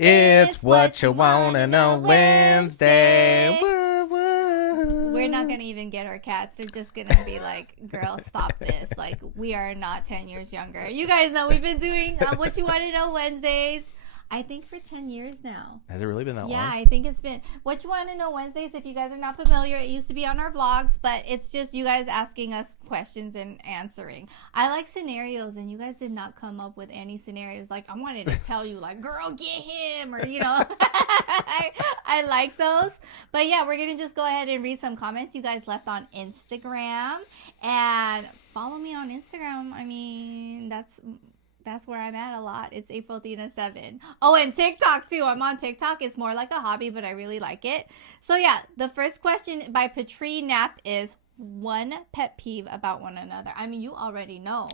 It's what you wanna know Wednesday. We're not gonna even get our cats. They're just gonna be like, girl, stop this. Like, we are not 10 years younger. You guys know we've been doing What You Want to Know Wednesdays, I think, for 10 years now. Has it really been that long? Yeah, I think it's been What You Want to Know Wednesdays. If you guys are not familiar, it used to be on our vlogs, but it's just you guys asking us questions and answering. I like scenarios, and you guys did not come up with any scenarios. Like, I wanted to tell you, like, girl, get him, or, you know. I like those. But yeah, we're going to just go ahead and read some comments you guys left on Instagram. And follow me on Instagram. I mean, that's where I'm at a lot. It's AprilJustinTV. Oh, and TikTok too. I'm on TikTok. It's more like a hobby, but I really like it. So yeah, the first question by Patri Knapp is, one pet peeve about one another. I mean, you already know.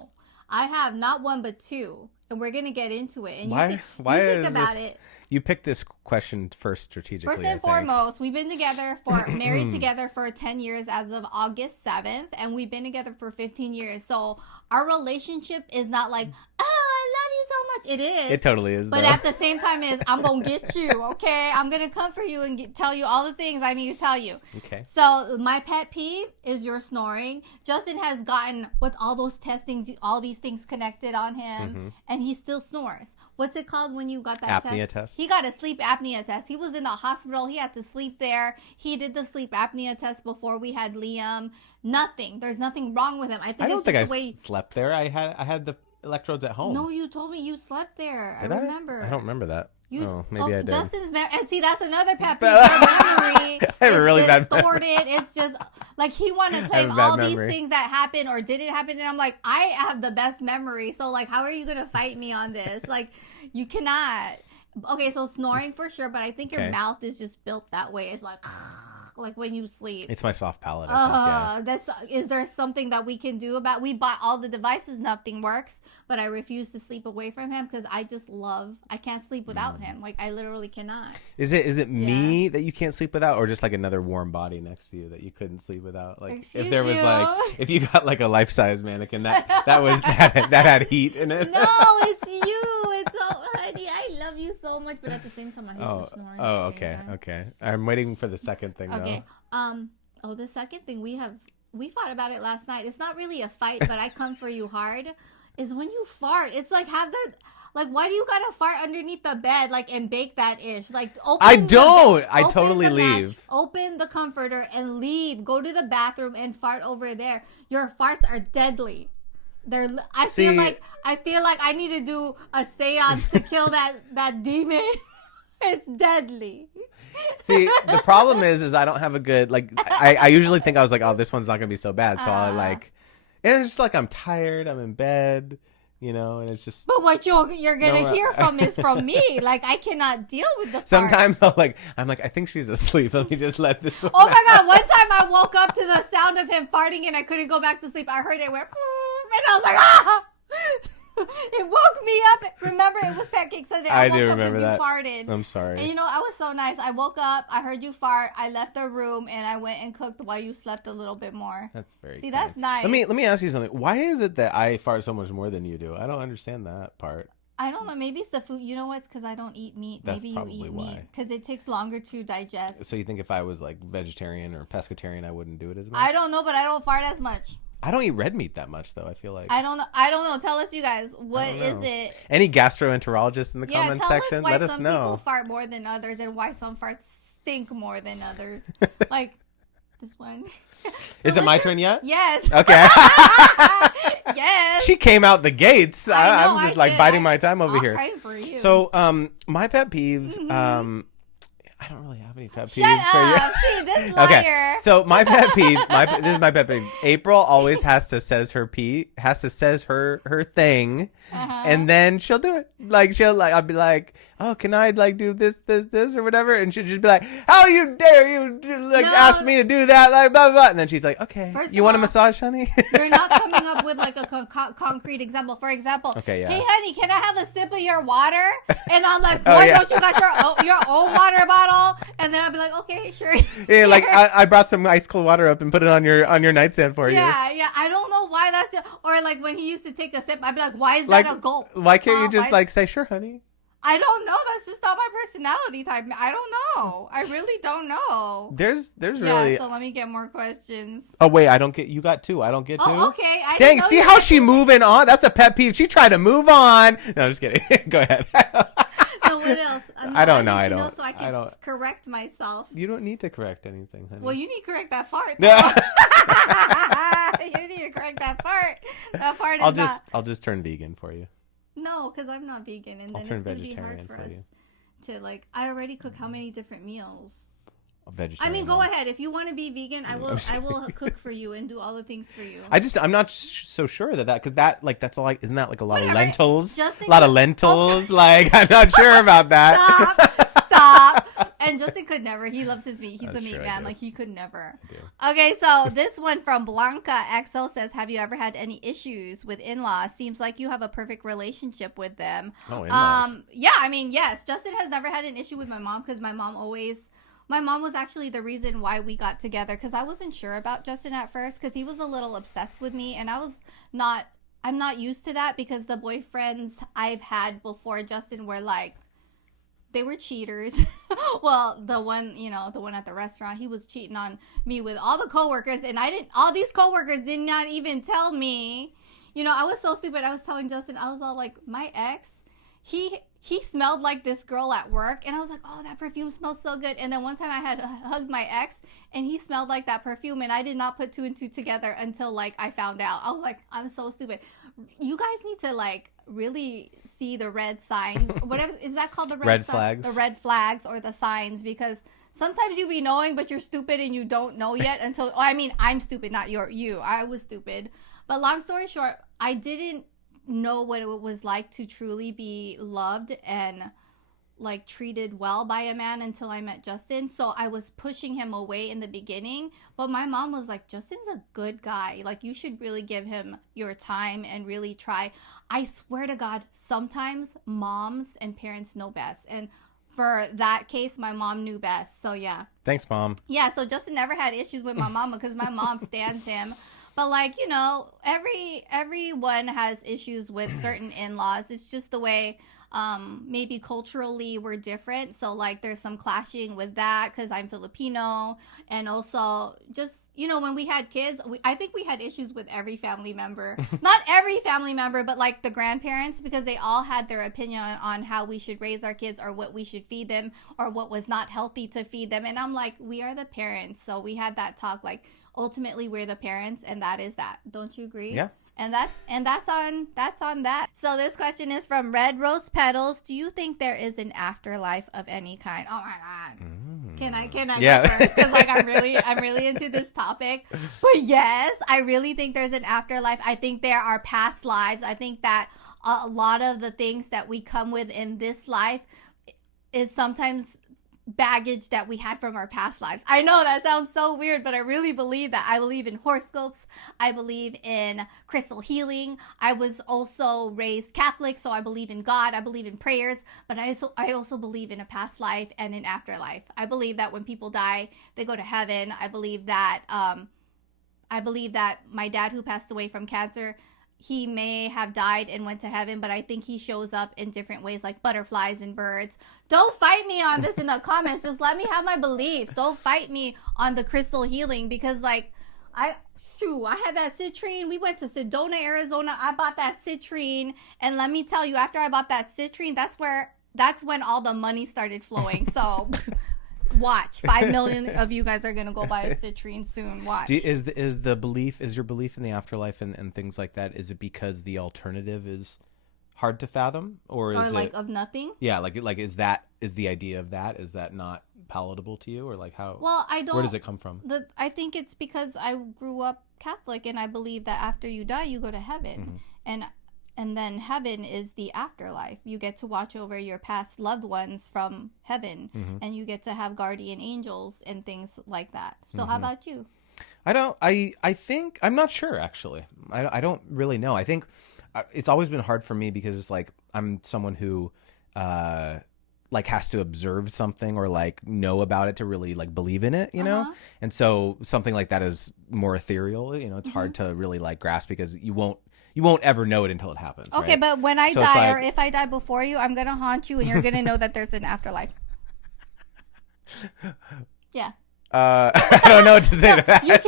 I have not one, but two. And we're going to get into it. And why you think about it. You picked this question first strategically. First and foremost, we've been together married together for 10 years as of August 7th. And we've been together for 15 years. So our relationship is not like, oh, I love you so much. It is. It totally is. But though. at the same time is, I'm going to get you, okay? I'm going to come for you and tell you all the things I need to tell you. Okay. So my pet peeve is your snoring. Justin has gotten, with all those testings, all these things connected on him, and he still snores. What's it called when you got that apnea test? He got a sleep apnea test. He was in the hospital. He had to sleep there. He did the sleep apnea test before we had Liam. Nothing. There's nothing wrong with him. I don't think I slept there. I had the electrodes at home. No, you told me you slept there. Did I remember. I don't remember that. Maybe I did. Justin's and see, that's another pet peeve. Memory. I have a really bad memory. It's just like he want to claim all these things that happened or didn't happen, and I'm like, I have the best memory. So like, how are you gonna fight me on this? Like, you cannot. Okay, so snoring for sure, but I think your mouth is just built that way. It's like when you sleep. It's my soft palate. I think, Is there something that we can do about? We bought all the devices, nothing works, but I refuse to sleep away from him because I can't sleep without him. Like, I literally cannot. Is it me that you can't sleep without, or just like another warm body next to you that you couldn't sleep without? Like, Excuse if there was you? like, if you got like a life-size mannequin that had heat in it. No, it's you. It's all, honey. I love you so much, but at the same time, I hate you snoring. Oh, okay. I'm waiting for the second thing. Okay. The second thing we fought about it last night. It's not really a fight, but I come for you hard. Is when you fart. It's like why do you gotta fart underneath the bed, like, and bake that ish? Like, I totally leave. Open the comforter and leave. Go to the bathroom and fart over there. Your farts are deadly. I feel like I need to do a seance to kill that demon. It's deadly. See, the problem is I don't have a good, like, I usually think I was like, oh, this one's not going to be so bad. So and it's just like, I'm tired, I'm in bed, you know, and it's just. But what you're going to hear from is from me. Like, I cannot deal with the farts. Sometimes I'm like, I think she's asleep. Let me just let this one Oh my God. One time I woke up to the sound of him farting and I couldn't go back to sleep. I heard it went, and I was like, ah! It woke me up. Remember, it was Pancake Sunday. I woke up because you farted. I'm sorry. And you know, I was so nice. I woke up, I heard you fart, I left the room, and I went and cooked while you slept a little bit more. That's very See, kind. that's nice. Let me ask you something. Why is it that I fart so much more than you do? I don't understand that part. I don't know. Maybe it's the food. You know what? It's because I don't eat meat. That's Maybe you eat meat because it takes longer to digest. So you think if I was like vegetarian or pescatarian, I wouldn't do it as much? I don't know, but I don't fart as much. I don't eat red meat that much, though. I feel like I don't know. Tell us, you guys, what is it? Any gastroenterologists in the comment section? Let us know. Why some people fart more than others, and why some farts stink more than others. Like this one. Is it my turn yet? Yes. Okay. Yes. She came out the gates. I'm just like biding my time over here. Pray for you. So, my pet peeves. I don't really have any pet peeves Shut for you. up. See, this liar. Okay, so my pet peeve, this is my pet peeve. April always has to says her her thing, and then she'll do it. Like I'll be like, oh, can I like do this or whatever, and she'll just be like, how you dare you ask me to do that, like blah blah blah, and then she's like, okay, you want a massage, honey? You're not coming up with like a concrete example. For example, okay, yeah. Hey honey, can I have a sip of your water? And I'm like, why don't you got your own water bottle? And then I'll be like, okay, sure. Yeah, like I brought some ice cold water up and put it on your nightstand for you. Yeah. I don't know why or like when he used to take a sip, I'd be like, why is that a gulp? Why can't you just like say, sure, honey? I don't know. That's just not my personality type. I don't know. I really don't know. There's really. So let me get more questions. Oh wait, I don't get. You got 2. I don't get 2. Oh, okay. Dang, see how she moving on? That's a pet peeve. She tried to move on. No, I'm just kidding. Go ahead. So what else? I don't know. I don't. So I can correct myself. You don't need to correct anything, honey. Well, you need to correct that fart. You need to correct that fart. That fart is I'll just turn vegan for you. No, because I'm not vegan, and then it's gonna be hard for us to like. I already cook how many different meals? I mean, go ahead. If you want to be vegan, I will cook for you and do all the things for you. I'm not so sure that because that's like, isn't that like a lot of lentils? A lot of lentils. Like, I'm not sure about that. Stop. And Justin could never. He loves his meat. He's a meat man. Like, he could never. Okay, so this one from Blanca XO says, have you ever had any issues with in-laws? Seems like you have a perfect relationship with them. Oh, in-laws. Yeah, I mean, yes. Justin has never had an issue with my mom because my mom was actually the reason why we got together, because I wasn't sure about Justin at first because he was a little obsessed with me, and I'm not used to that because the boyfriends I've had before Justin were like, they were cheaters. Well, the one at the restaurant, he was cheating on me with all the coworkers, and all these coworkers did not even tell me. I was so stupid. I was telling Justin, I was all like, my ex, he smelled like this girl at work, and I was like, oh, that perfume smells so good. And then one time I had hugged my ex, and he smelled like that perfume, and I did not put 2 and 2 together until like I found out. I was like, I'm so stupid. You guys need to like really see the red signs. Whatever is that called, the red flags? The red flags or the signs, because sometimes you be knowing, but you're stupid and you don't know yet until. I'm stupid, not you. I was stupid. But long story short, I didn't know what it was like to truly be loved and like treated well by a man until I met Justin. So I was pushing him away in the beginning, but my mom was like, Justin's a good guy, like you should really give him your time and really try. I swear to God, sometimes moms and parents know best, and for that case, my mom knew best. So yeah, thanks, Mom. Yeah, so Justin never had issues with my mama because my mom stands him. But like, everyone has issues with certain in-laws. It's just the way maybe culturally we're different. So like there's some clashing with that because I'm Filipino. And also just, when we had kids, I think we had issues with every family member. Not every family member, but like the grandparents, because they all had their opinion on how we should raise our kids or what we should feed them or what was not healthy to feed them. And I'm like, we are the parents. So we had that talk, like, ultimately we're the parents, and that is that. Don't you agree? Yeah. And that's on that. So this question is from Red Rose Petals. Do you think there is an afterlife of any kind? Oh my God. Can I Yeah. go first? Because like I'm really into this topic. But yes, I really think there's an afterlife. I think there are past lives. I think that a lot of the things that we come with in this life is sometimes baggage that we had from our past lives. I know that sounds so weird, but I really believe that. I believe in horoscopes. I believe in crystal healing. I was also raised Catholic, so I believe in God. I believe in prayers, but I also believe in a past life and an afterlife. I believe that when people die, they go to heaven. I believe that my dad, who passed away from cancer, he may have died and went to heaven, but I think he shows up in different ways, like butterflies and birds. Don't fight me on this in the comments. Just let me have my beliefs. Don't fight me on the crystal healing, because like I had that citrine. We went to Sedona, Arizona. I bought that citrine, and let me tell you, after I bought that citrine, that's when all the money started flowing. So watch, 5 million of you guys are gonna go buy a citrine soon. Watch. Is your belief in the afterlife and things like that? Is it because the alternative is hard to fathom, or is like it of nothing? Yeah, like is the idea of that, is that not palatable to you, or like how? Well, I don't. Where does it come from? I think it's because I grew up Catholic, and I believe that after you die, you go to heaven, and then heaven is the afterlife. You get to watch over your past loved ones from heaven, and you get to have guardian angels and things like that. So how about you? I think, I'm not sure, actually. I don't really know. I think it's always been hard for me because it's like I'm someone who like has to observe something or like know about it to really like believe in it, you know? And so something like that is more ethereal, it's hard to really like grasp, because you you won't ever know it until it happens. Okay, right? but when I So it's die, like- or if I die before you, I'm gonna haunt you, and you're gonna know that there's an afterlife. Yeah. I don't know what to say to that. You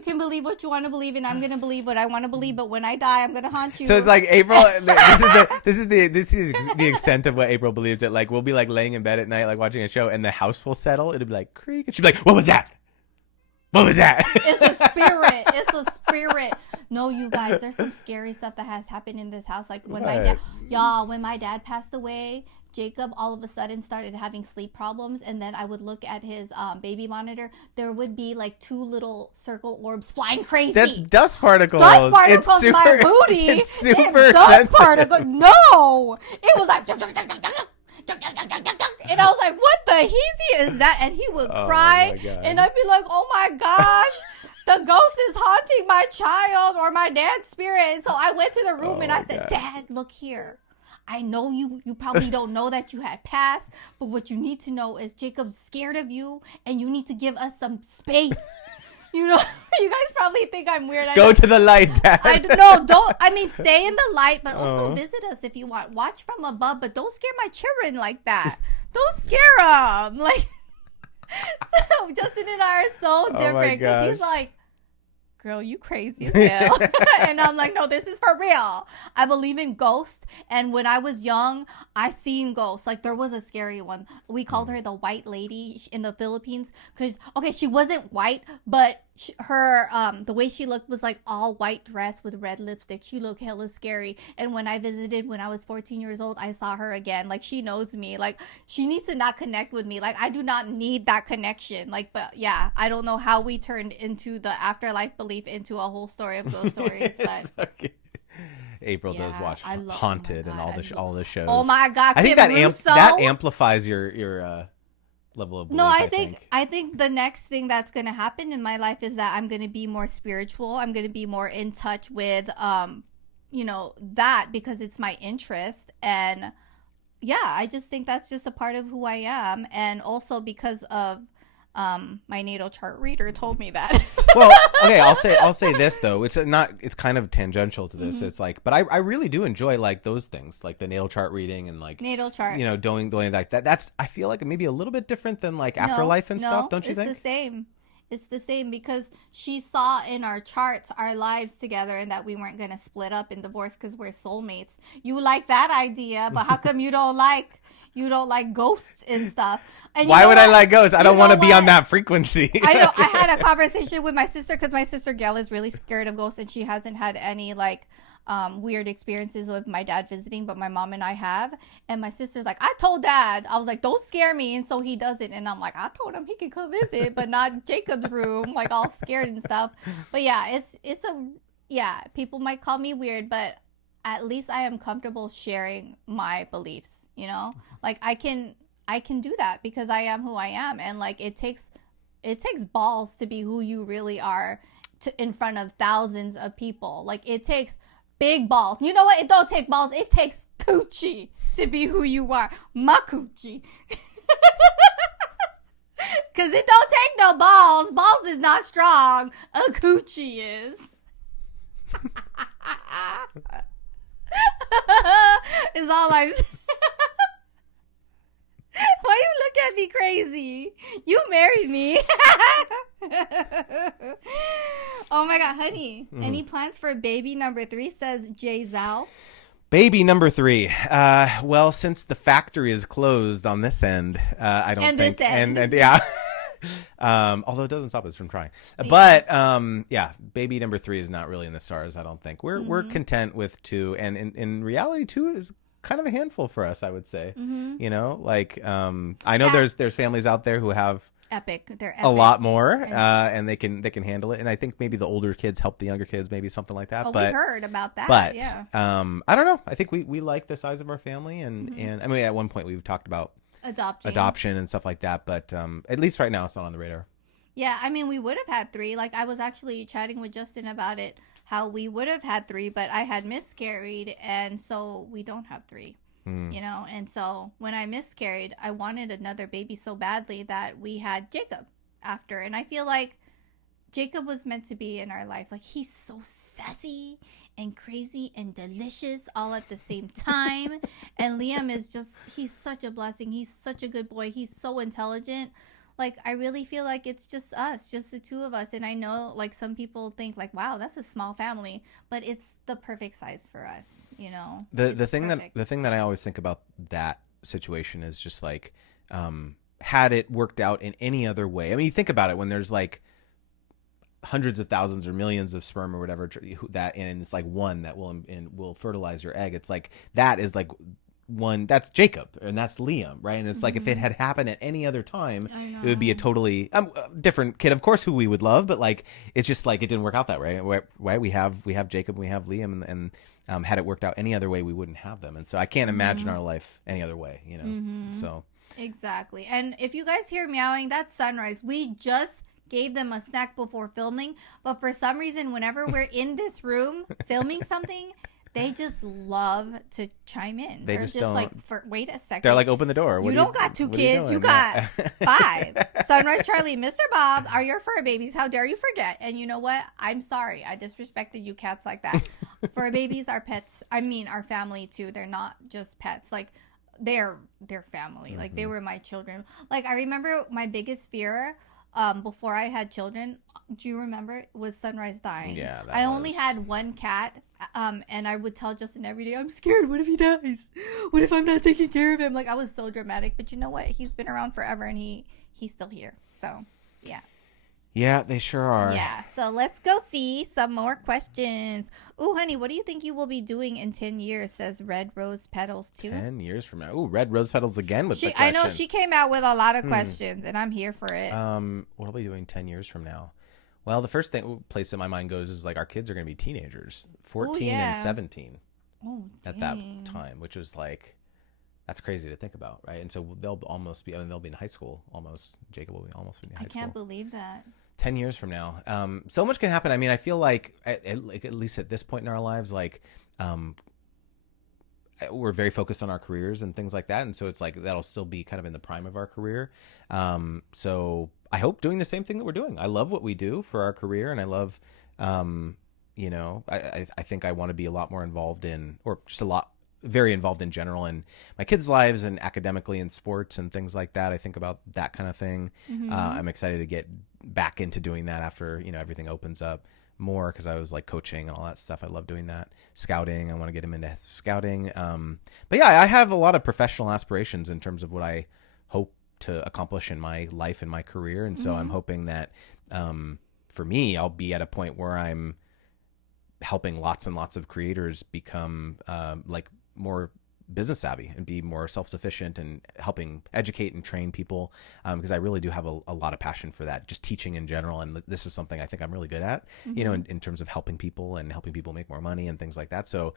can believe what you want to believe, and I'm gonna believe what I want to believe. But when I die, I'm gonna haunt you. So it's like April. This is the extent of what April believes. That like we'll be like laying in bed at night, like watching a show, and the house will settle. It'll be like creak, and she'll be like, "What was that? What was that?" It's a spirit. It's a spirit. No, you guys, there's some scary stuff that has happened in this house. Like when when my dad passed away, Jacob all of a sudden started having sleep problems, and then I would look at his baby monitor. There would be like 2 little circle orbs flying crazy. That's dust particles. Dust particles, it's super, my booty. It's super dust sensitive. particles. No, it was like. And I was like, what the heezy is that? And he would cry. And I'd be like, oh my gosh, the ghost is haunting my child or my dad's spirit. And so I went to the room and I said, Dad, look here. I know you probably don't know that you had passed, but what you need to know is Jacob's scared of you and you need to give us some space. You know, you guys probably think I'm weird. Go to the light, Dad. Stay in the light, but also visit us if you want. Watch from above, but don't scare my children like that. Don't scare them. Like, so Justin and I are so different because he's like, girl, you crazy as hell. And I'm like, no, this is for real. I believe in ghosts. And when I was young, I seen ghosts. Like there was a scary one. We called her the white lady in the Philippines. Because, okay, she wasn't white, but the way she looked was like all white dress with red lipstick. She looked hella scary. And when I visited when I was 14 years old, I saw her again. Like she knows me. Like she needs to not connect with me. Like I do not need that connection. Like, but yeah, I don't know how we turned into the afterlife belief into a whole story of ghost stories. But okay. April does watch Haunted and all the shows. Oh my God! I think that amplifies your level of belief. No, I think the next thing that's gonna happen in my life is that I'm gonna be more spiritual. I'm gonna be more in touch with that because it's my interest. And yeah, I just think that's just a part of who I am, and also because of my natal chart reader told me that. Well, okay, I'll say this though. It's kind of tangential to this. Mm-hmm. It's like, but I really do enjoy like those things, like the natal chart reading and like natal chart. You know, doing like that. That's I feel like maybe a little bit different than like afterlife and stuff. Don't you think? It's the same. It's the same because she saw in our charts our lives together and that we weren't going to split up and divorce because we're soulmates. You like that idea, but how come you don't like ghosts and stuff? And why would I like ghosts? I don't want to be on that frequency. I know. I had a conversation with my sister because my sister Gail is really scared of ghosts and she hasn't had any like weird experiences with my dad visiting, but my mom and I have. And my sister's like, I told Dad, I was like, don't scare me, and so he doesn't. And I'm like, I told him he could come visit, but not Jacob's room, like all scared and stuff. But yeah, people might call me weird, but at least I am comfortable sharing my beliefs. You know, like I can do that because I am who I am, and like it takes balls to be who you really are in front of thousands of people. Like it takes big balls. You know what? It don't take balls. It takes coochie to be who you are. My coochie. Because it don't take no balls. Balls is not strong. A coochie is. Is all I'm saying. Why you look at me crazy? You married me. Oh my God, honey. Any plans for baby number 3, says Jay Zhao. Baby number 3. Well, since the factory is closed on this end, I don't think. This end. And yeah. Although it doesn't stop us from trying. But yeah, baby number 3 is not really in the stars, I don't think. We're content with 2, and in reality 2 is kind of a handful for us, I would say. You know, like I know there's families out there who have they're epic. A lot more, and they can handle it. And I think maybe the older kids help the younger kids, maybe something like that. But we heard about that. But yeah. I don't know. I think we like the size of our family, and I mean at one point we've talked about adoption and stuff like that. But at least right now it's not on the radar. Yeah, I mean we would have had 3. Like I was actually chatting with Justin about it, how we would have had 3, but I had miscarried, and so we don't have 3. You know, and so when I miscarried, I wanted another baby so badly that we had Jacob after. And I feel like Jacob was meant to be in our life. Like, he's so sassy and crazy and delicious all at the same time. And Liam is just, he's such a blessing. He's such a good boy. He's so intelligent. Like, I really feel like it's just us, just the two of us. And I know, like, some people think, like, wow, that's a small family. But it's the perfect size for us, you know? The thing that I always think about that situation is just like, had it worked out in any other way. I mean, you think about it when there's like hundreds of thousands or millions of sperm or whatever that, and it's like one that will fertilize your egg. It's like that is like one that's Jacob and that's Liam, right? And it's like if it had happened at any other time, it would be a totally different kid, of course, who we would love, but like it's just like it didn't work out that way, right? We have Jacob, we have Liam, and had it worked out any other way, we wouldn't have them. And so I can't imagine our life any other way, you know. So exactly. And if you guys hear meowing, that's Sunrise. We just gave them a snack before filming, but for some reason, whenever we're in this room filming something, they just love to chime in. They're just like, wait a second. They're like, open the door. You don't got 2 kids. You got 5. Sunrise, Charlie, Mr. Bob are your fur babies. How dare you forget? And you know what? I'm sorry. I disrespected you cats like that. Fur babies are pets. I mean, our family too. They're not just pets. Like, they're family. Like, they were my children. Like, I remember my biggest fear before I had children, do you remember, was Sunrise dying. Yeah, I only had one cat, and I would tell Justin every day, I'm scared. What if he dies? What if I'm not taking care of him? Like, I was so dramatic, but you know what? He's been around forever, and he's still here. So, yeah. Yeah, they sure are. Yeah, so let's go see some more questions. Ooh, honey, what do you think you will be doing in 10 years, says Red Rose Petals too. 10 years from now. Ooh, Red Rose Petals again with the question. I know, she came out with a lot of questions, and I'm here for it. What will we be doing 10 years from now? Well, the first place that my mind goes is like our kids are going to be teenagers, 14 and 17 at that time, which is like, that's crazy to think about, right? And so they'll be in high school almost. Jacob will be almost in high school. I can't believe that. 10 years from now. So much can happen. I mean, I feel like at least at this point in our lives, like, we're very focused on our careers and things like that. And so it's like, that'll still be kind of in the prime of our career. So I hope doing the same thing that we're doing. I love what we do for our career. And I love, you know, I think I want to be a lot more involved in, or just very involved in general in my kids' lives and academically in sports and things like that. I think about that kind of thing. I'm excited to get back into doing that after, you know, everything opens up more, because I was like coaching and all that stuff. I love doing that. Scouting, I want to get him into scouting. But yeah, I have a lot of professional aspirations in terms of what I hope to accomplish in my life and my career. And so I'm hoping that for me, I'll be at a point where I'm helping lots and lots of creators become like more business savvy and be more self-sufficient, and helping educate and train people, because I really do have a lot of passion for that, just teaching in general. And this is something I think I'm really good at, you know, in terms of helping people and helping people make more money and things like that. So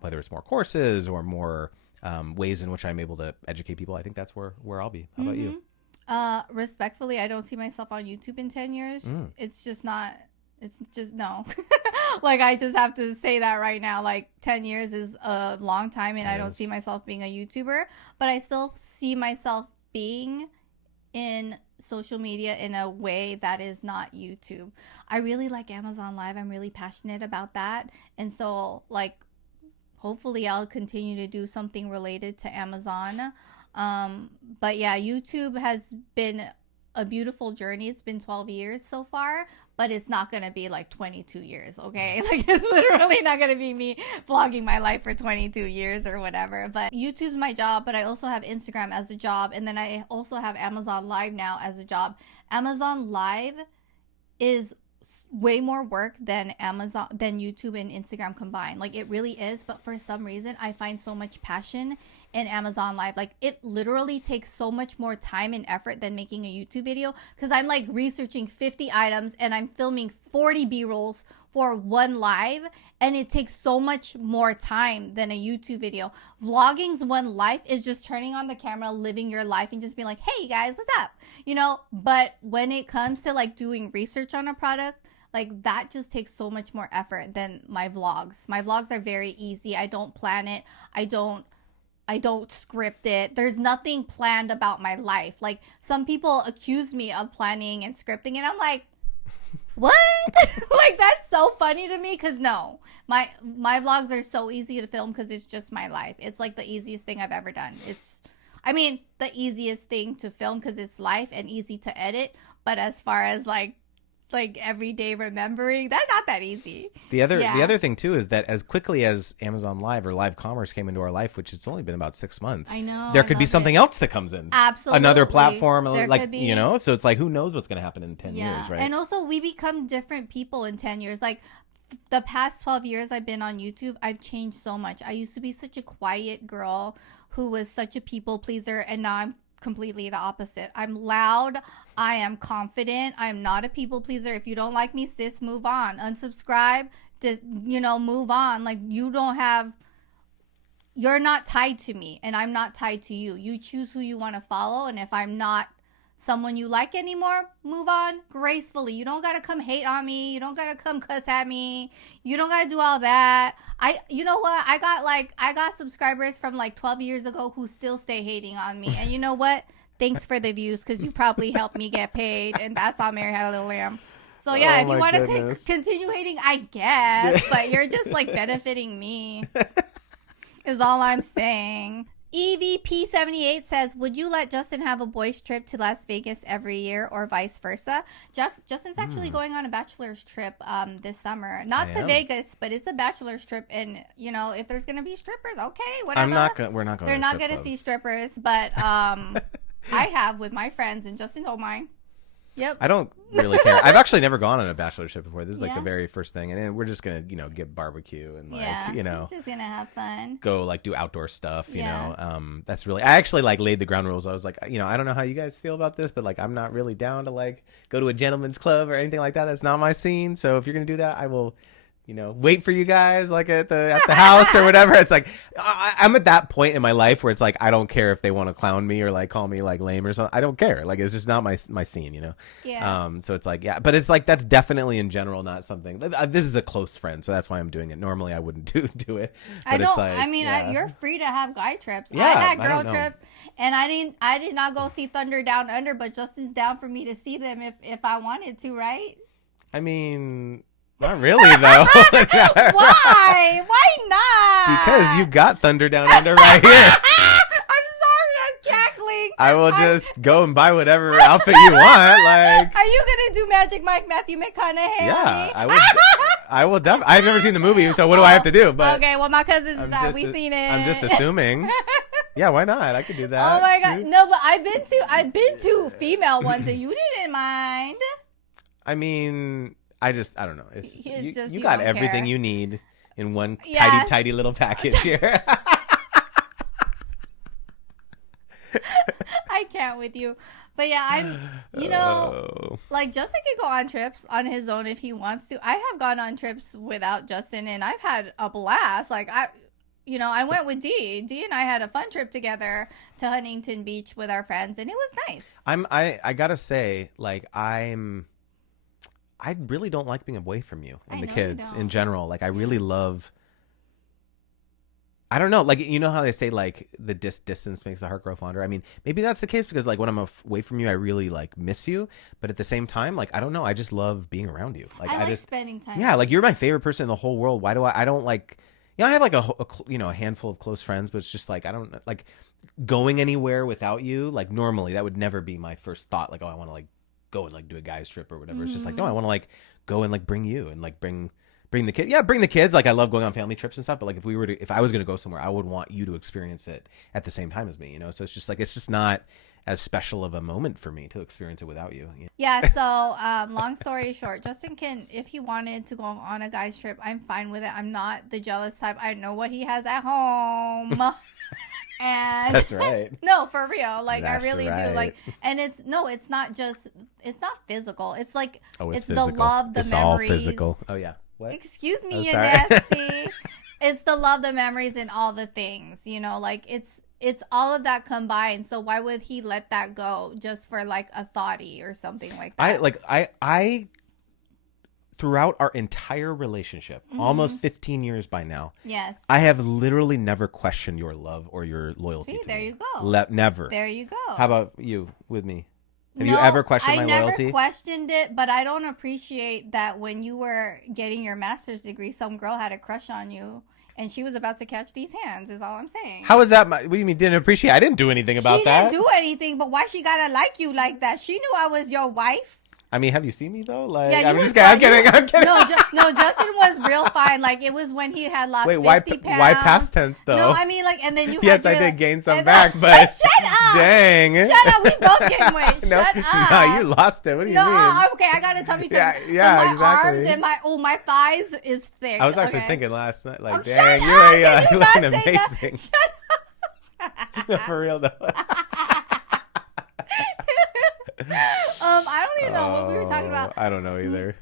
whether it's more courses or more ways in which I'm able to educate people, I think that's where I'll be. How about you? Respectfully, I don't see myself on YouTube in 10 years. It's just not, it's just no. Like, I just have to say that right now. Like, 10 years is a long time, and I don't see myself being a YouTuber, but I still see myself being in social media in a way that is not YouTube. I really like Amazon Live. I'm really passionate about that. And so, like, hopefully I'll continue to do something related to Amazon. But yeah, YouTube has been a beautiful journey. It's been 12 years so far, but it's not going to be like 22 years, okay? Like, it's literally not going to be me vlogging my life for 22 years or whatever. But YouTube's my job, but I also have Instagram as a job, and then I also have Amazon Live now as a job. Amazon Live is way more work than YouTube and Instagram combined. Like, it really is. But for some reason, I find so much passion in Amazon Live. Like, it literally takes so much more time and effort than making a YouTube video, because I'm like researching 50 items and I'm filming 40 B-rolls for one live, and it takes so much more time than a YouTube video. Vlogging's one life is just turning on the camera, living your life, and just being like, hey guys, what's up, you know? But when it comes to like doing research on a product, like, that just takes so much more effort than my vlogs. My vlogs are very easy. I don't plan it. I don't script it. There's nothing planned about my life. Like, some people accuse me of planning and scripting, and I'm like, What? Like, that's so funny to me because no, my vlogs are so easy to film because it's just my life. It's like the easiest thing I've ever done. The easiest thing to film because it's life and easy to edit. But as far as like everyday remembering, that's not that easy. The other thing too is that as quickly as Amazon Live or live commerce came into our life, which it's only been about 6 months, I know there could be something else that comes in. Absolutely, another platform, there like could be. you know. So it's like, who knows what's going to happen in 10 years, right? And also, we become different people in 10 years. Like the past 12 years I've been on YouTube, I've changed so much. I used to be such a quiet girl who was such a people pleaser, and now I'm completely the opposite. I'm loud. I am confident. I'm not a people pleaser. If you don't like me, sis, move on. Unsubscribe. Move on. Like, you're not tied to me, and I'm not tied to you. You choose who you want to follow, and if I'm not someone you like anymore, move on gracefully. You don't gotta come hate on me. You don't gotta come cuss at me. You don't gotta do all that. You know what? I got subscribers from like 12 years ago who still stay hating on me. And you know what? Thanks for the views, because you probably helped me get paid, and that's all Mary Had a Little Lamb. So yeah, if you want to continue hating, I guess, but you're just like benefiting me. Is all I'm saying. EVP78 says, would you let Justin have a boys trip to Las Vegas every year or vice versa? Justin's actually going on a bachelor's trip this summer. Not to Vegas, but it's a bachelor's trip. And, you know, if there's going to be strippers, okay, whatever. We're not going. They're not going to see strippers, but I have with my friends, and Justin told mine. Yep. I don't really care. I've actually never gone on a bachelor trip before. This is like the very first thing, and we're just gonna, get barbecue and just gonna have fun. Go like do outdoor stuff. You know, that's really. I actually like laid the ground rules. I was like, I don't know how you guys feel about this, but like I'm not really down to like go to a gentleman's club or anything like that. That's not my scene. So if you're gonna do that, I will. Wait for you guys like at the house or whatever. It's like I'm at that point in my life where it's like I don't care if they want to clown me or like call me like lame or something. I don't care. Like it's just not my scene, Yeah. So it's like but it's like that's definitely in general not something. This is a close friend, so that's why I'm doing it. Normally I wouldn't do it. But it's like, you're free to have guy trips. Yeah, I had girl trips, and I did not go see Thunder Down Under, but Justin's down for me to see them if I wanted to, right? I mean. Not really, though. Why? Why not? Because you got Thunder Down Under right here. I'm sorry, I'm cackling. I will just go and buy whatever outfit you want. Like, are you gonna do Magic Mike Matthew McConaughey? Yeah, I would. I will definitely. I've never seen the movie, so what do I have to do? But okay, well, my cousins we've seen it. I'm just assuming. Yeah, why not? I could do that. Oh my god, no, but I've been to female ones, and you didn't mind. I mean. I don't know. It's you got don't everything care. you need in one Yeah. tidy little package here. I can't with you. But yeah, I'm, like Justin can go on trips on his own if he wants to. I have gone on trips without Justin, and I've had a blast. Like I went with Dee. Dee and I had a fun trip together to Huntington Beach with our friends, and it was nice. I gotta say, like I really don't like being away from you and the kids in general. Like I really love. I don't know. Like how they say like the distance makes the heart grow fonder. I mean, maybe that's the case because like when I'm away from you, I really like miss you. But at the same time, like I don't know. I just love being around you. Like I like spending time. Yeah, like you're my favorite person in the whole world. Why do I don't like. I have like a handful of close friends, but it's just like I don't like going anywhere without you. Like normally that would never be my first thought. Like I want to like. Go and like do a guy's trip or whatever. It's just like, no, I want to like go and like bring you and like bring the kid. Yeah, bring the kids. Like I love going on family trips and stuff. But like if I was going to go somewhere, I would want you to experience it at the same time as me, So it's just like, it's just not as special of a moment for me to experience it without you. Yeah. So long story short, Justin can, if he wanted to go on a guy's trip, I'm fine with it. I'm not the jealous type. I know what he has at home. And that's right. No, for real. Like that's I really right. do. Like, and it's not physical. It's like it's the love, the it's memories. All physical. Oh yeah. What? Excuse me, you sorry. nasty. It's the love, the memories, and all the things. Like it's all of that combined. So why would he let that go just for like a thoughty or something like that? I throughout our entire relationship, almost 15 years by now. Yes. I have literally never questioned your love or your loyalty to there me. you go. Never. There you go. How about you with me? Have you ever questioned my I loyalty? never questioned it, but I don't appreciate that when you were getting your master's degree, some girl had a crush on you. And she was about to catch these hands, is all I'm saying. How is that? What do you mean didn't appreciate? I didn't do anything about that. She didn't do anything, but why she gotta like you like that? She knew I was your wife. I mean, have you seen me though? Like, Yeah, I'm just kidding. I'm kidding. No, Justin was real fine. Like, it was when he had lost 50 pounds. Why past tense though? No, I mean, like, and then you yes, I did gain some back, but shut up. Dang. Shut up. We both gained weight. No, Shut up. No, you lost it. What do you mean? Okay, I got a tummy tuck. Yeah, my exactly. arms and my thighs is thick. I was actually thinking last night, like, dang, you're looking amazing. Shut up. No, for real though. I don't even know what we were talking about. I don't know either.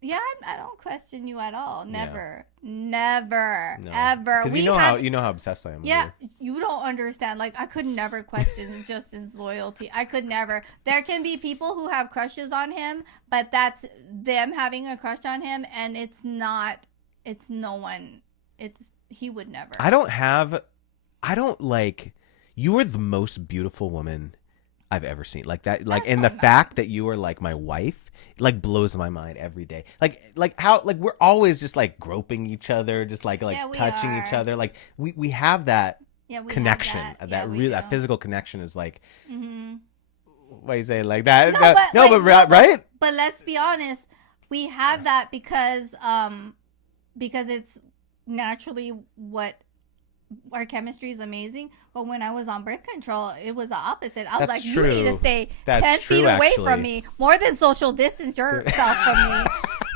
Yeah, I don't question you at all. Never, Yeah. Never, No. ever. Because you know how obsessed I am. Yeah, you don't understand. Like, I could never question Justin's loyalty. I could never. There can be people who have crushes on him, but that's them having a crush on him, and it's not. It's no one. He would never. I don't like. You are the most beautiful woman I've ever seen. Like that. Like, That's and so the nice. fact that you are like my wife, like, blows my mind every day. Like how, like, we're always just like groping each other, just like Yeah, we touching are. each other. Like we have that Yeah, we connection. have That we real do. that physical connection is like. Mm-hmm. Why you say it like that? No, but right? But let's be honest, we have that because it's naturally what our chemistry is amazing. But when I was on birth control, it was the opposite. I was That's like, true. you need to stay That's 10 true, feet away actually. from me, more than social distance yourself from me.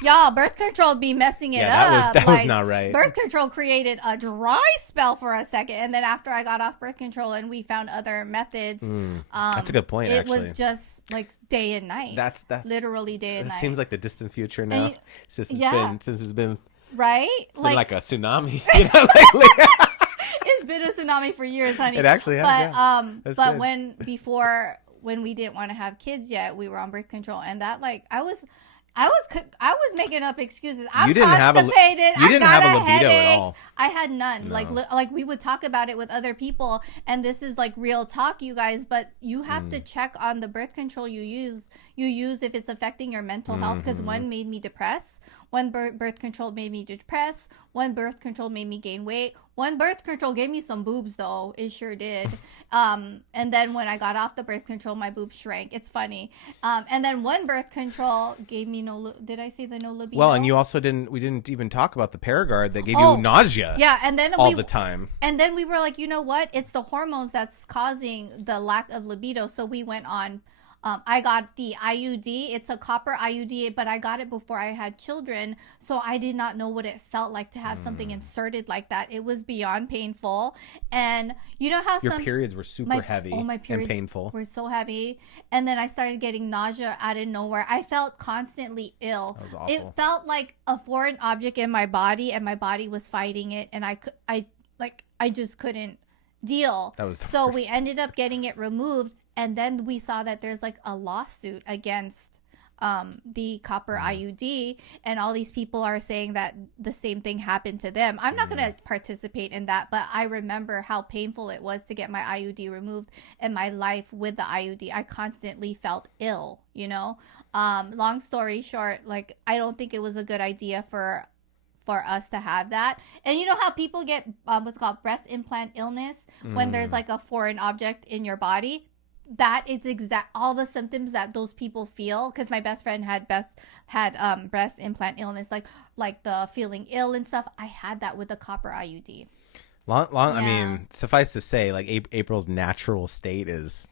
Y'all, birth control be messing it up. That was not right. Birth control created a dry spell for a second, and then after I got off birth control and we found other methods, That's a good point. it Actually, was just like day and night. that's literally day and It night. seems like the distant future now. you- since yeah. it's been right? been like a tsunami. You know, lately. It's been a tsunami for years, honey. It actually has. But Yeah. That's but good. when we didn't want to have kids yet, we were on birth control, and that like I was making up excuses. I'm You didn't have a constipated. you didn't I got have a a libido at headache. all. I had none. No. Like we would talk about it with other people, and this is like real talk, you guys. But you have to check on the birth control you use if it's affecting your mental health. Because one made me depressed. One birth control made me depressed. One birth control made me gain weight. One birth control gave me some boobs, though. It sure did. And then when I got off the birth control, my boobs shrank. It's funny. And then one birth control gave me did I say the no libido? Well, and you also we didn't even talk about the Paragard that gave you nausea. Yeah, and then all the time. And then we were like, you know what? It's the hormones that's causing the lack of libido. So we went on. I got the IUD. It's a copper IUD, but I got it before I had children. So I did not know what it felt like to have something inserted like that. It was beyond painful. And you know how Your periods were super heavy my periods and painful. were so heavy. And then I started getting nausea out of nowhere. I felt constantly ill. That was awful. It felt like a foreign object in my body, and my body was fighting it. And I just couldn't deal. That was the so worst. we ended up getting it removed. And then we saw that there's like a lawsuit against the copper IUD, and all these people are saying that the same thing happened to them. I'm not going to participate in that, but I remember how painful it was to get my IUD removed, and my life with the IUD. I constantly felt ill, you know. Long story short, like, I don't think it was a good idea for us to have that. And you know how people get what's called breast implant illness when there's like a foreign object in your body? That is all the symptoms that those people feel. Because my best friend had breast implant illness, like the feeling ill and stuff. I had that with the copper IUD. Long. Yeah. I mean, suffice to say, like April's natural state is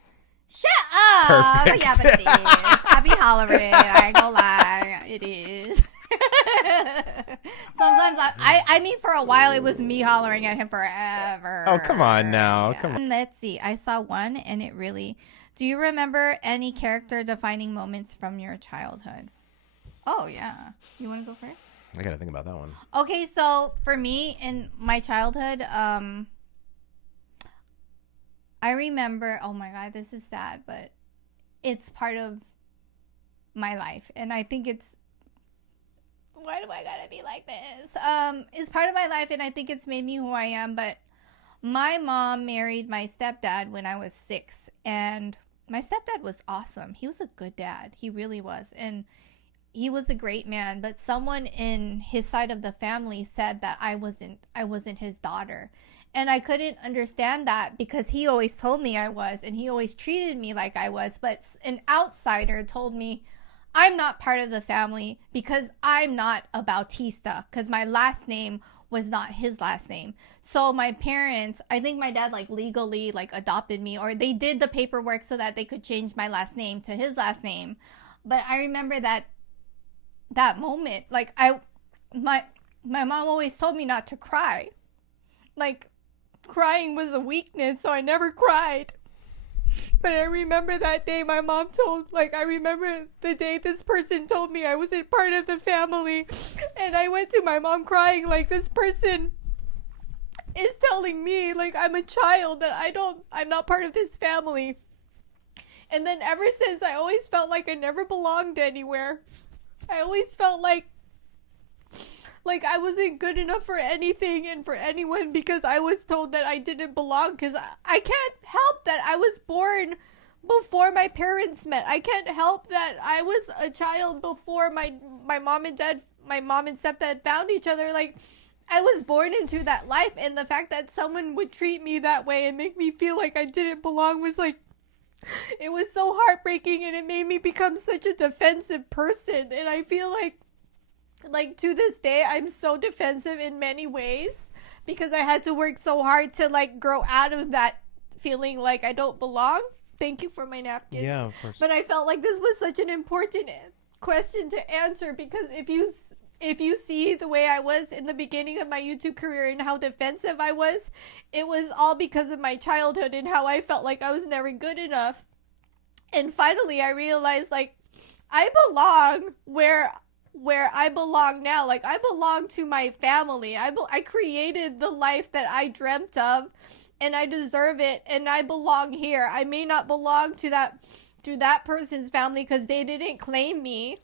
Shut up! Perfect. Yeah, but it is. I be hollering. I ain't gonna lie. It is. Sometimes I mean, for a while it was me hollering at him forever. Oh, come on now. Come on. Let's see. I saw one and it really. Do you remember any character defining moments from your childhood? Oh, yeah. You want to go first? I gotta think about that one. Okay, so for me in my childhood, I remember, oh my God, this is sad, but it's part of my life. And I think why do I gotta be like this? It's part of my life, and I think it's made me who I am. But my mom married my stepdad when I was 6, and my stepdad was awesome. He was a good dad. He really was. And he was a great man, but someone in his side of the family said that I wasn't his daughter. And I couldn't understand that because he always told me I was, and he always treated me like I was. But an outsider told me I'm not part of the family because I'm not a Bautista, because my last name was not his last name. So my parents, I think my dad like legally like adopted me, or they did the paperwork so that they could change my last name to his last name. But I remember that moment, like my mom always told me not to cry. Like, crying was a weakness, so I never cried. But I remember that day my mom I remember the day this person told me I wasn't part of the family. And I went to my mom crying, like, this person is telling me, like, I'm a child, that I'm not part of this family. And then ever since, I always felt like I never belonged anywhere. I always felt like I wasn't good enough for anything and for anyone because I was told that I didn't belong, because I can't help that I was born before my parents met. I can't help that I was a child before my mom and stepdad found each other. Like, I was born into that life, and the fact that someone would treat me that way and make me feel like I didn't belong was like, it was so heartbreaking, and it made me become such a defensive person. And I feel like to this day, I'm so defensive in many ways because I had to work so hard to like grow out of that feeling like I don't belong. Thank you for my napkins. Yeah, of course. But I felt like this was such an important question to answer, because if you see the way I was in the beginning of my YouTube career and how defensive I was, it was all because of my childhood and how I felt like I was never good enough. And finally, I realized, like, I belong where I belong now. Like, I belong to my family. I created the life that I dreamt of, and I deserve it, and I belong here. I may not belong to that person's family because they didn't claim me,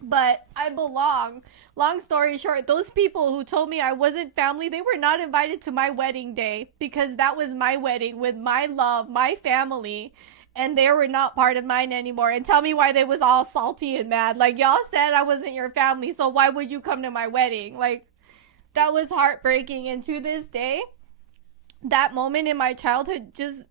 but I belong. Long story short, those people who told me I wasn't family, they were not invited to my wedding day, because that was my wedding with my love, my family, and they were not part of mine anymore. And tell me why they was all salty and mad. Like, y'all said I wasn't your family, so why would you come to my wedding? Like, that was heartbreaking. And to this day, that moment in my childhood just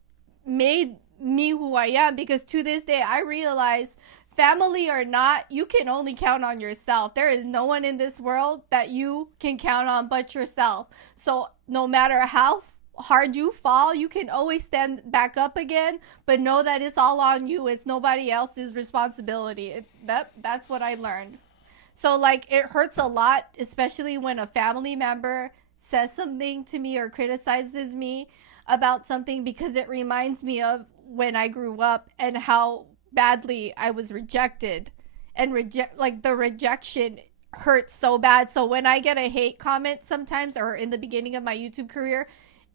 made me who I am, because to this day I realize, family or not, you can only count on yourself. There is no one in this world that you can count on but yourself. So no matter how hard you fall, you can always stand back up again, but know that it's all on you. It's nobody else's responsibility. That's what I learned. So, like, it hurts a lot, especially when a family member says something to me or criticizes me about something, because it reminds me of when I grew up and how badly I was rejected, and the rejection hurts so bad. So when I get a hate comment sometimes, or in the beginning of my YouTube career,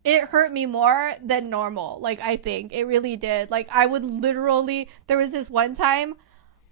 it hurt me more than normal. Like, I think it really did. Like, I would literally, there was this one time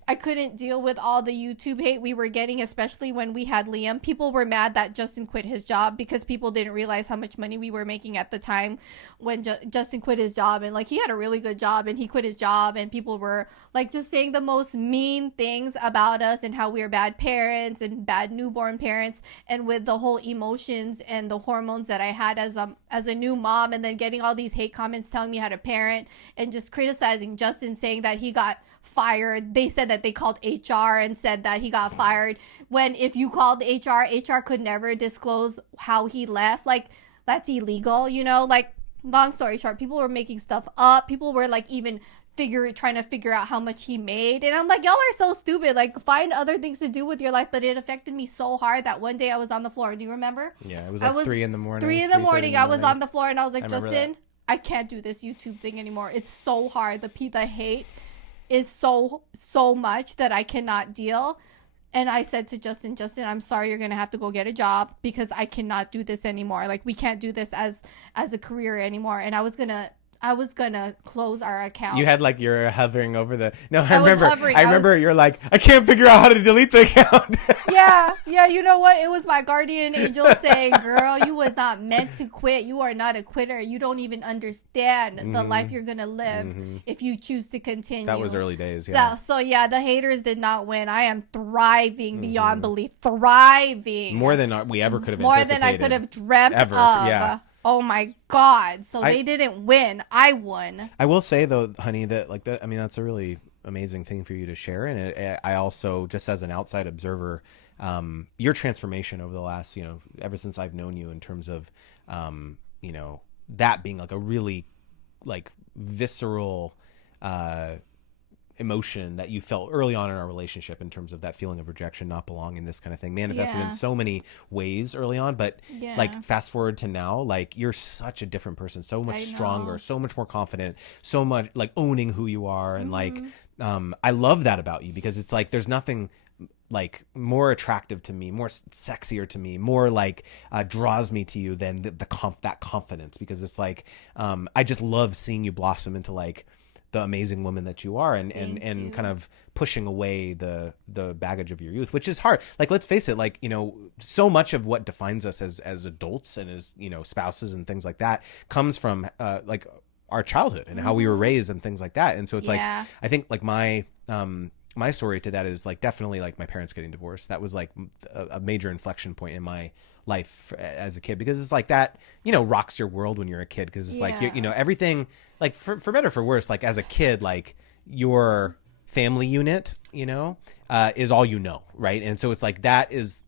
I couldn't deal with all the YouTube hate we were getting, especially when we had Liam. People were mad that Justin quit his job because people didn't realize how much money we were making at the time when Justin quit his job. And, like, he had a really good job and he quit his job, and people were, like, just saying the most mean things about us and how we were bad parents and bad newborn parents. And with the whole emotions and the hormones that I had as a new mom, and then getting all these hate comments telling me how to parent, and just criticizing Justin, saying that he got fired. They said that they called HR and said that he got fired, when if you called HR could never disclose how he left. Like, that's illegal, you know? Like, long story short, people were making stuff up. People were, like, even trying to figure out how much he made. And I'm like, y'all are so stupid. Like, find other things to do with your life. But it affected me so hard that one day I was on the floor. Do you remember? Yeah, it was like 3 in the morning. 3 in the morning. I was on the floor, and I was like, Justin, I can't do this YouTube thing anymore. It's so hard. The hate is so much that I cannot deal. And I said to Justin, I'm sorry, you're gonna have to go get a job, because I cannot do this anymore. Like, we can't do this as a career anymore. And I was gonna I was gonna close our account. You had like you're hovering over the. No, I remember. You're like, I can't figure out how to delete the account. Yeah. You know what? It was my guardian angel saying, "Girl, you was not meant to quit. You are not a quitter. You don't even understand the life you're gonna live if you choose to continue." That was early days. Yeah. So yeah, the haters did not win. I am thriving beyond belief. Thriving more than we ever could have. More than I could have dreamt ever. of. Yeah. Oh my God. So they didn't win. I won. I will say though, honey, that like that. I mean, that's a really amazing thing for you to share. And I also, just as an outside observer, your transformation over the last, ever since I've known you, in terms of, that being like a really like visceral, emotion that you felt early on in our relationship, in terms of that feeling of rejection, not belonging, this kind of thing, manifested in so many ways early on. But like fast forward to now, like you're such a different person, so much stronger, so much more confident, so much like owning who you are. And like, I love that about you, because it's like, there's nothing like more attractive to me, more sexier to me, more like draws me to you than that confidence, because it's like, I just love seeing you blossom into like the amazing woman that you are, and kind of pushing away the baggage of your youth, which is hard. Like, let's face it, like, so much of what defines us as adults and as, spouses and things like that comes from like our childhood and how we were raised and things like that. And so it's like, I think like my story to that is like definitely like my parents getting divorced. That was like a major inflection point in my life as a kid, because it's like that, rocks your world when you're a kid. Cause it's like, everything, like for better or for worse, like as a kid, like your family unit, is all right? And so it's like, that is,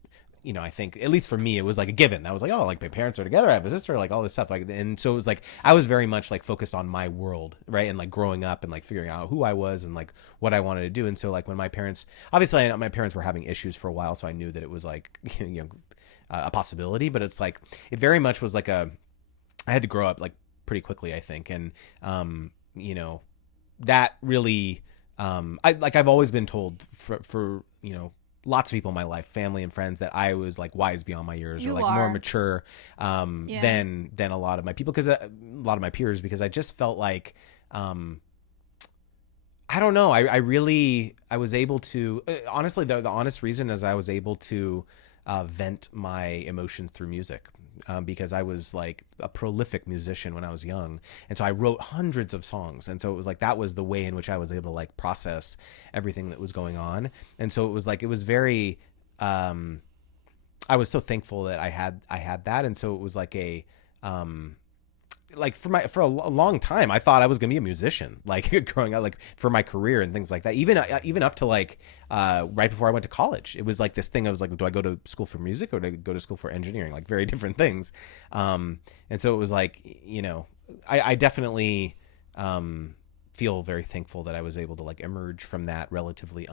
I think, at least for me, it was like a given. That was like, oh, like my parents are together, I have a sister, like all this stuff. Like, and so it was like, I was very much like focused on my world, right? And like growing up and like figuring out who I was and like what I wanted to do. And so like when my parents, obviously I know my parents were having issues for a while, so I knew that it was like, a possibility, but it's like, it very much was like I had to grow up like pretty quickly, I think. And, that really, I've always been told for lots of people in my life, family and friends, that I was like wise beyond my years, or like more mature, than a lot of my people, because a lot of my peers, because I just felt like, I don't know. I was able to, honestly, the honest reason is I was able to vent my emotions through music, because I was like a prolific musician when I was young. And so I wrote hundreds of songs. And so it was like, that was the way in which I was able to like process everything that was going on. And so it was like, it was very, I was so thankful that I had that. And so it was like like for a long time, I thought I was gonna be a musician, like growing up, like for my career and things like that. Even up to like right before I went to college, it was like this thing. I was like, do I go to school for music or do I go to school for engineering? Like very different things. And so it was like, I definitely feel very thankful that I was able to like emerge from that relatively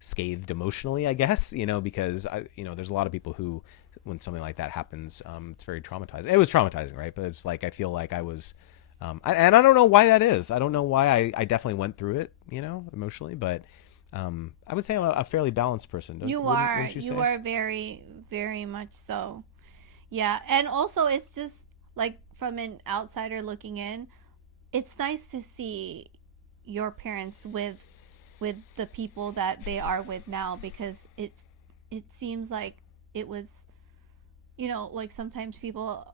unscathed emotionally, I guess, because there's a lot of people who, when something like that happens, it's very traumatizing. It was traumatizing, right? But it's like, I feel like I was, and I don't know why that is. I don't know why I definitely went through it, emotionally, but I would say I'm a fairly balanced person. You are very, very much so. Yeah. And also, it's just like, from an outsider looking in, it's nice to see your parents with the people that they are with now, because it seems like it was, like sometimes people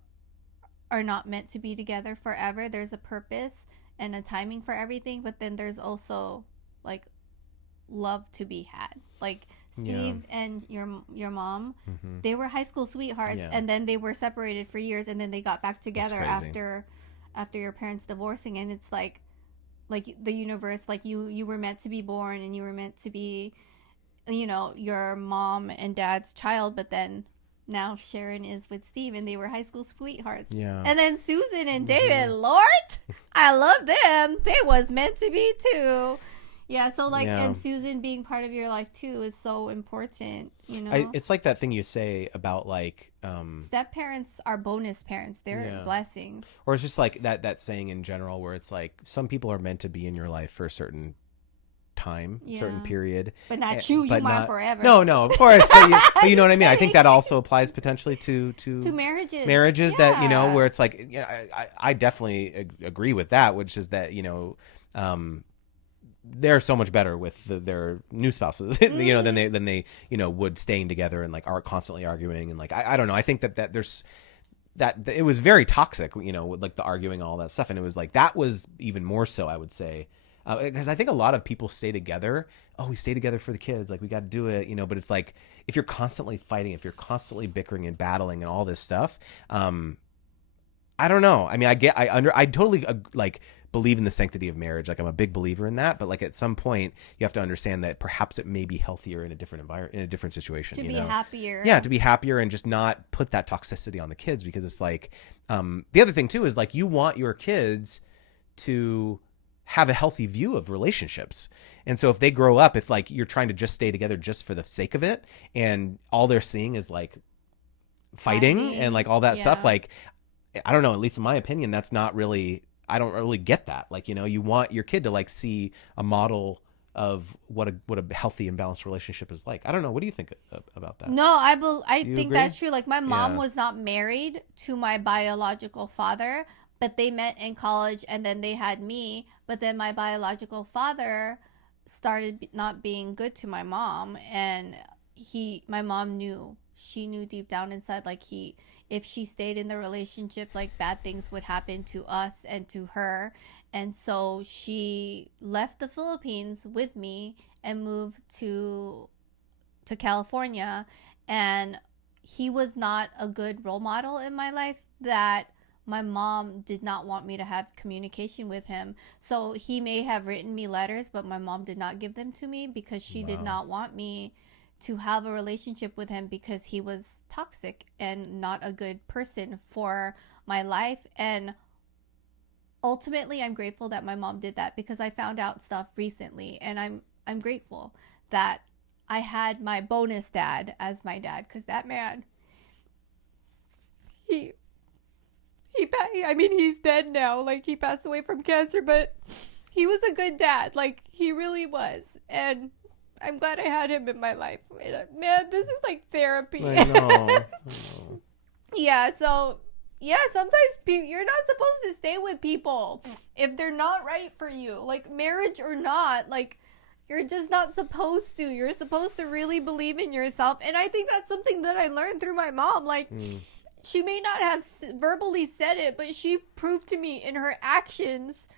are not meant to be together forever. There's a purpose and a timing for everything, but then there's also like love to be had. Like Steve and your mom, they were high school sweethearts, and then they were separated for years, and then they got back together after your parents divorcing. And it's like the universe, like you were meant to be born, and you were meant to be, your mom and dad's child. But then now Sharon is with Steve, and they were high school sweethearts. Yeah. And then Susan and David, Lord, I love them. They was meant to be too. Yeah, so like, and Susan being part of your life too is so important, it's like that thing you say about like step parents are bonus parents. They're blessings. Or it's just like that saying in general, where it's like, some people are meant to be in your life for a certain time, Yeah. certain period. But not you. You mine forever. No, of course. But you know what I mean? I think that also applies potentially to marriages. Marriages that, you know, where it's like, you know, I definitely agree with that, which is that, you know, they're so much better with their new spouses, you know, than they, you know, would staying together and like are constantly arguing. And like, I don't know. I think that there's that it was very toxic, you know, with like the arguing, all that stuff. And it was like, that was even more so, I would say, because I think a lot of people stay together. Oh, we stay together for the kids. Like, we got to do it, you know, but it's like, if you're constantly fighting, if you're constantly bickering and battling and all this stuff, I don't know. I mean, I totally like believe in the sanctity of marriage. Like, I'm a big believer in that, but like at some point you have to understand that perhaps it may be healthier in a different environment, in a different situation. To be happier. Yeah, to be happier and just not put that toxicity on the kids, because it's like, the other thing too is like, you want your kids to have a healthy view of relationships. And so if they grow up, if like you're trying to just stay together just for the sake of it, and all they're seeing is like fighting and like all that stuff, like, I don't know, at least in my opinion, that's not really, I don't really get that. Like, you know, you want your kid to like see a model of what a healthy and balanced relationship is like. I don't know. What do you think about that? No, I think agree? that's true. Like, my mom was not married to my biological father, but they met in college and then they had me. But then my biological father started not being good to my mom, and my mom knew. She knew deep down inside, like, if she stayed in the relationship, like, bad things would happen to us and to her. And so she left the Philippines with me and moved to California. And he was not a good role model in my life, that my mom did not want me to have communication with him. So he may have written me letters, but my mom did not give them to me because she did not want me to have a relationship with him, because he was toxic and not a good person for my life. And ultimately, I'm grateful that my mom did that, because I found out stuff recently, and I'm grateful that I had my bonus dad as my dad, because that man, I mean, he's dead now. Like, he passed away from cancer, but he was a good dad. Like, he really was. And I'm glad I had him in my life. Man, this is like therapy. I know. Yeah, so, yeah, sometimes you're not supposed to stay with people if they're not right for you. Like, marriage or not, like, you're just not supposed to. You're supposed to really believe in yourself. And I think that's something that I learned through my mom. Like, she may not have verbally said it, but she proved to me in her actions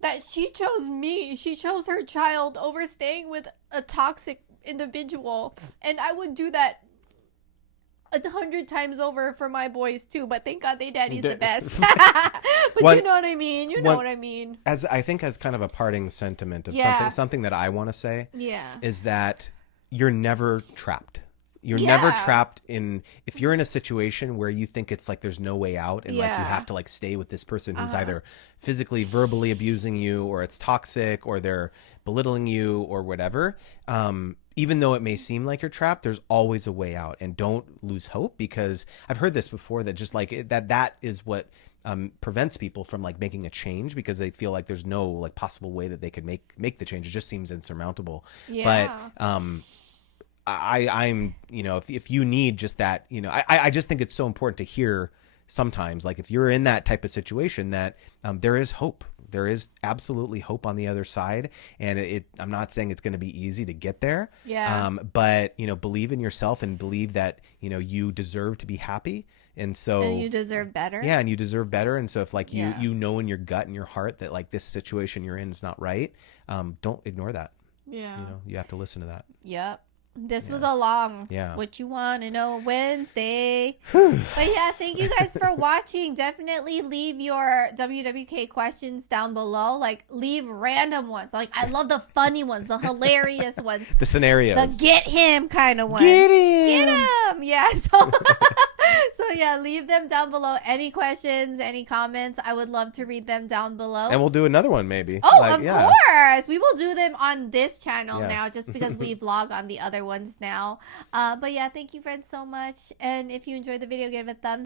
that she chose me. She chose her child over staying with a toxic individual. And I would do that 100 times over for my boys too. But thank God they daddy's the best. But you know what I mean. You know what I mean. As I think, as kind of a parting sentiment of something that I want to say, is that you're never trapped. You're never trapped if you're in a situation where you think it's like there's no way out, and like you have to like stay with this person who's either physically, verbally abusing you, or it's toxic, or they're belittling you, or whatever. Even though it may seem like you're trapped, there's always a way out, and don't lose hope, because I've heard this before, that just like that is what prevents people from like making a change, because they feel like there's no like possible way that they could make the change. It just seems insurmountable. But I'm, you know, if you need just that, you know, I just think it's so important to hear sometimes, like, if you're in that type of situation, that there is hope. There is absolutely hope on the other side. And I'm not saying it's going to be easy to get there. But, you know, believe in yourself, and believe that, you know, you deserve to be happy. And so, and you deserve better. Yeah. And you deserve better. And so if like you know in your gut and your heart that like this situation you're in is not right, don't ignore that. Yeah. You know, you have to listen to that. Yep. This was a long What You Want to Know Wednesday. But yeah, thank you guys for watching. Definitely leave your WWK questions down below. Like, leave random ones. Like, I love the funny ones, the hilarious ones. The scenarios. The get him kind of ones. Get him. Get him. Yeah. So, yeah, leave them down below. Any questions, any comments, I would love to read them down below. And we'll do another one maybe. Oh, like, of course. We will do them on this channel now, just because we vlog on the other ones now. But yeah, thank you friends so much. And if you enjoyed the video, give it a thumbs